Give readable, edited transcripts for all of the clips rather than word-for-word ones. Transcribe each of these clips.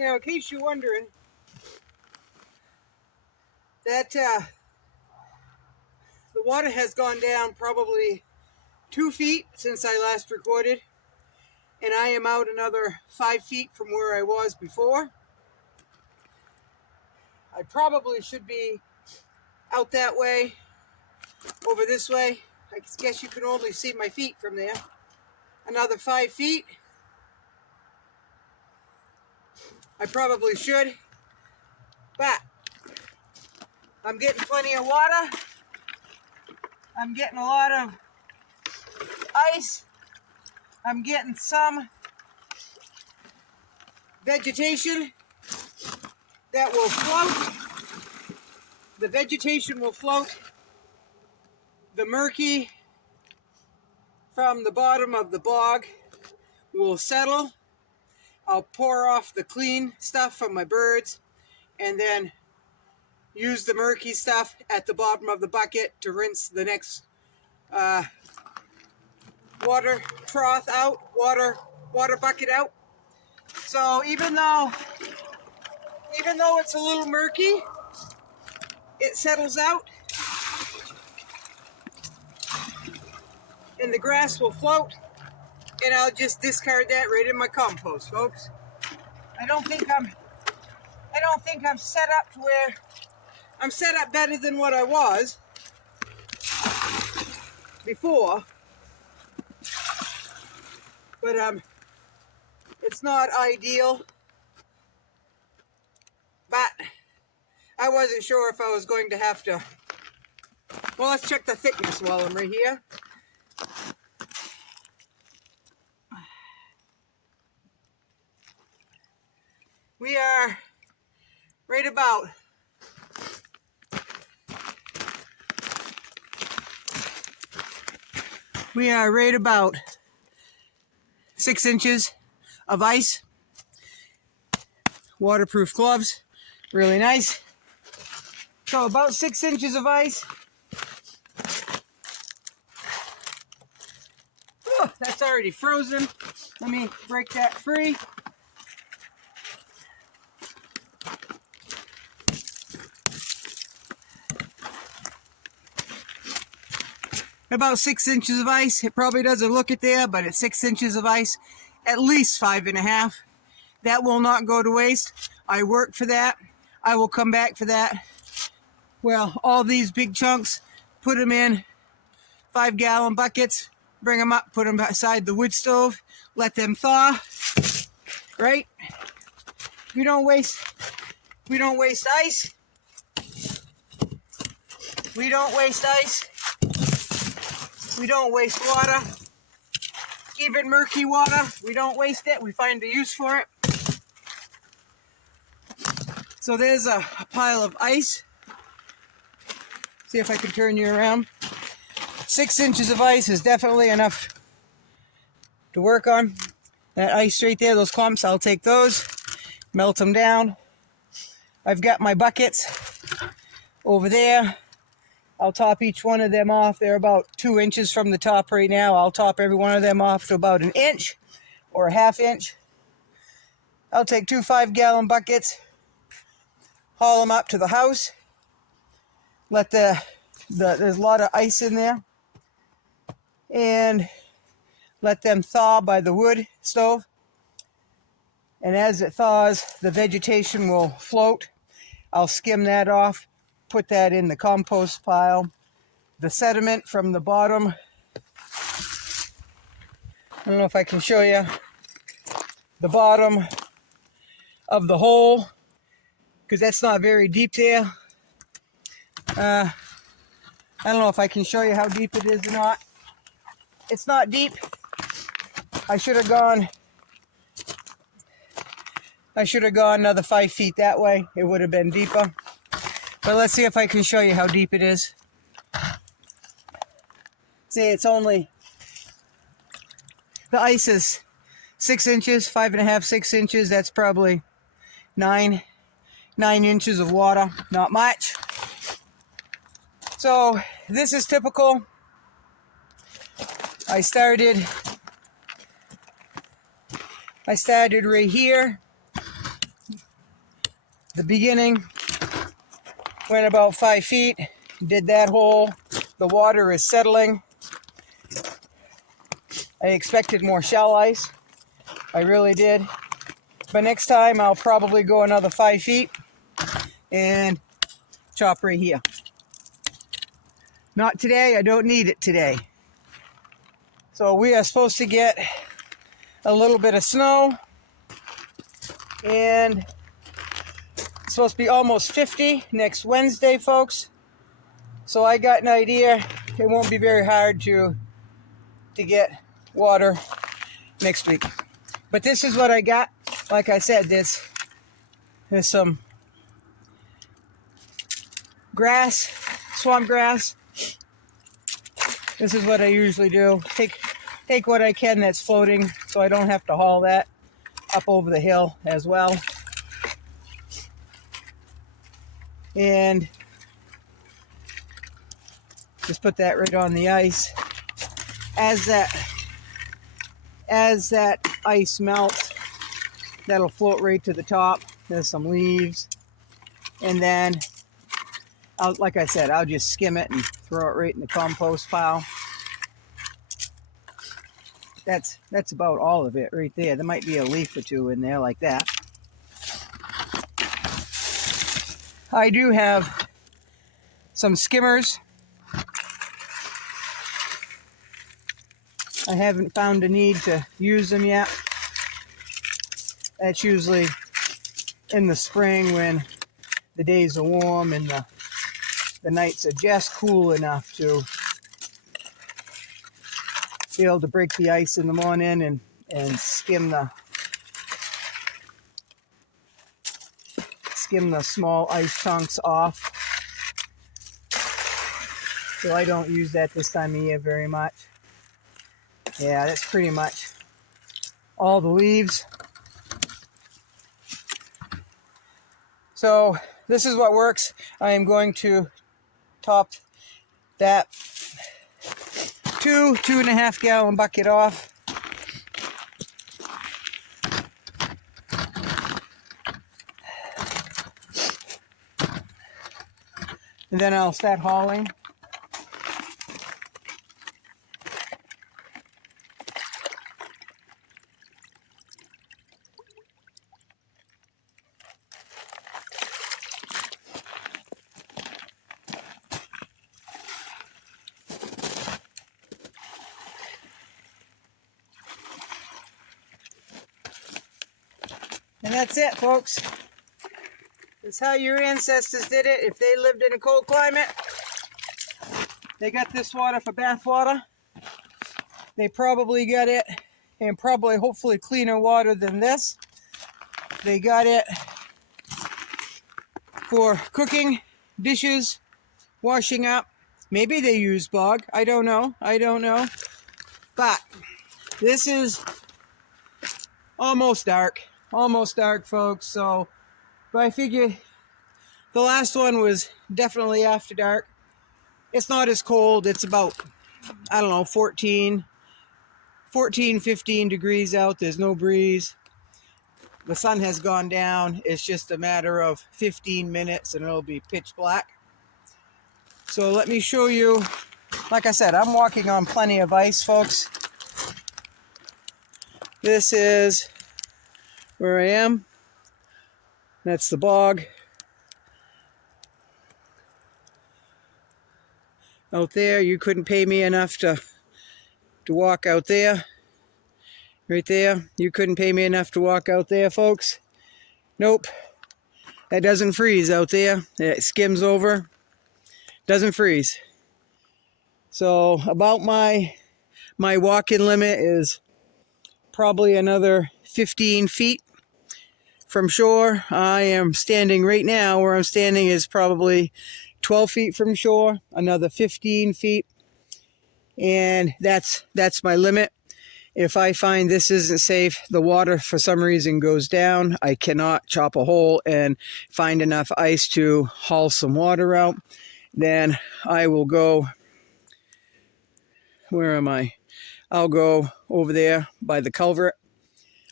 Now, in case you're wondering, that the water has gone down probably 2 feet since I last recorded, and I am out another 5 feet from where I was before. I probably should be out that way, over this way. I guess you can only see my feet from there. Another 5 feet. I probably should, but I'm getting plenty of water. I'm getting a lot of ice. I'm getting some vegetation that will float. The vegetation will float. The murky from the bottom of the bog will settle. I'll pour off the clean stuff from my birds and then use the murky stuff at the bottom of the bucket to rinse the next water trough out, water bucket out. So even though it's a little murky, it settles out and the grass will float, and I'll just discard that right in my compost, folks. I don't think I'm set up to where I'm set up better than what I was before, but it's not ideal. But I wasn't sure if I was going to have to. Well, let's check the thickness while I'm right here. We are right about We are right about 6 inches of ice. Waterproof gloves, really nice. So about 6 inches of ice. Oh, that's already frozen. Let me break that free. About 6 inches of ice. It probably doesn't look it there, but it's 6 inches of ice, at least 5.5. That will not go to waste. I work for that. I will come back for that. Well, all these big chunks, put them in 5-gallon buckets, bring them up, put them beside the wood stove, let them thaw, right? We don't waste ice. We don't waste ice. We don't waste water. Even murky water, we don't waste it. We find a use for it. So there's a pile of ice. See if I can turn you around. 6 inches of ice is definitely enough to work on. That ice right there, those clumps, I'll take those, melt them down. I've got my buckets over there. I'll top each one of them off. They're about 2 inches from the top right now. I'll top every one of them off to about 1 inch or a 1/2 inch. I'll take 2 5-gallon buckets, haul them up to the house. Let there's a lot of ice in there, and let them thaw by the wood stove. And as it thaws, the vegetation will float. I'll skim that off, put that in the compost pile. The sediment from the bottom, I don't know if I can show you, the bottom of the hole, because that's not very deep there. I don't know if I can show you how deep it is or not. It's not deep. I should have gone another 5 feet that way. It would have been deeper. But let's see if I can show you how deep it is. See, it's only, the ice is 6 inches, 5.5, 6 inches. That's probably 9 inches of water. Not much. So this is typical. I started right here, The beginning went about 5 feet, did that hole. The water is settling. I expected more shell ice. I really did. But next time I'll probably go another 5 feet and chop right here. Not today, I don't need it today. So we are supposed to get a little bit of snow, and it's supposed to be almost 50 next Wednesday, folks. So I got an idea. It won't be very hard to get water next week. But this is what I got. Like I said, there's some grass, swamp grass. This is what I usually do. Take what I can that's floating, so I don't have to haul that up over the hill as well. And just put that right on the ice. As that ice melts, that'll float right to the top. There's some leaves, and then like I said, I'll just skim it and throw it right in the compost pile. That's about all of it right there. There might be a leaf or two in there like that. I do have some skimmers. I haven't found a need to use them yet. That's usually in the spring when the days are warm and the nights are just cool enough to be able to break the ice in the morning and skim the small ice chunks off. So I don't use that this time of year very much. Yeah, that's pretty much all the leaves. So this is what works. I am going to top that 2.5 gallon bucket off. And then I'll start hauling. And that's it, folks. That's how your ancestors did it. If they lived in a cold climate, they got this water for bath water. They probably got it, and probably hopefully cleaner water than this. They got it for cooking, dishes, washing up. Maybe they use bog. I don't know. But this is almost dark. Almost dark, folks. So, but I figure the last one was definitely after dark. It's not as cold. It's about, I don't know, 14, 15 degrees out. There's no breeze. The sun has gone down. It's just a matter of 15 minutes and it'll be pitch black. So let me show you. Like I said, I'm walking on plenty of ice, folks. This is where I am. That's the bog. Out there, you couldn't pay me enough to walk out there. Right there, you couldn't pay me enough to walk out there, folks. Nope. That doesn't freeze out there. It skims over. Doesn't freeze. So about my walk-in limit is probably another 15 feet from shore. I am standing right now, where I'm standing is probably 12 feet from shore, another 15 feet, and that's my limit. If I find this isn't safe, the water for some reason goes down, I cannot chop a hole and find enough ice to haul some water out, then I will go, where am I? I'll go over there by the culvert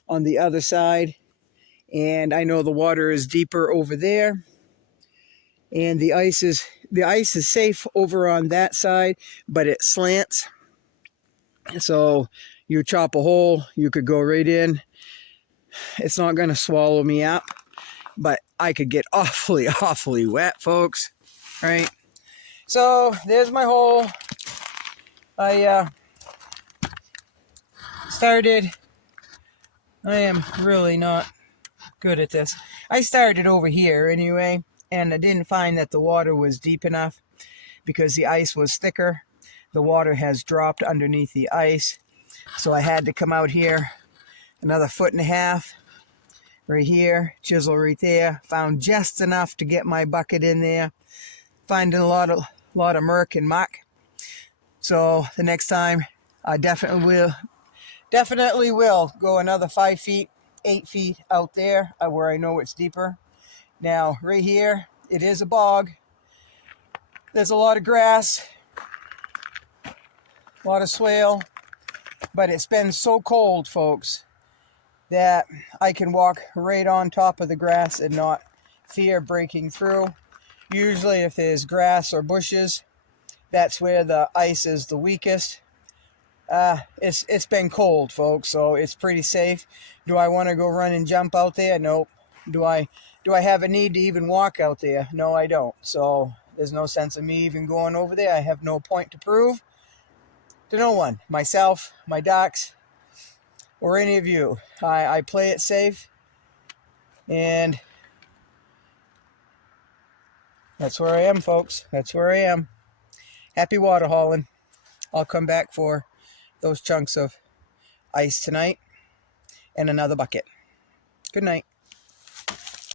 on the other side And I know the water is deeper over there. And the ice is safe over on that side, but it slants. So you chop a hole, you could go right in. It's not going to swallow me up, but I could get awfully, awfully wet, folks. Right? So there's my hole. I am really not good at this. I started over here anyway, and I didn't find that the water was deep enough because the ice was thicker. The water has dropped underneath the ice, so I had to come out here another 1.5 feet right here, chisel right there. Found just enough to get my bucket in there. Finding a lot of murk and muck. So the next time I definitely will go another 5 feet, 8 feet out there where I know it's deeper. Now right here, it is a bog. There's a lot of grass, a lot of swale, but it's been so cold, folks, that I can walk right on top of the grass and not fear breaking through. Usually if there's grass or bushes, that's where the ice is the weakest. It's been cold, folks, so it's pretty safe. Do I want to go run and jump out there? Nope. Do I have a need to even walk out there? No, I don't. So there's no sense of me even going over there. I have no point to prove to no one, myself, my ducks, or any of you. I play it safe, and that's where I am, folks. That's where I am. Happy water hauling. I'll come back for those chunks of ice tonight and another bucket. Good night.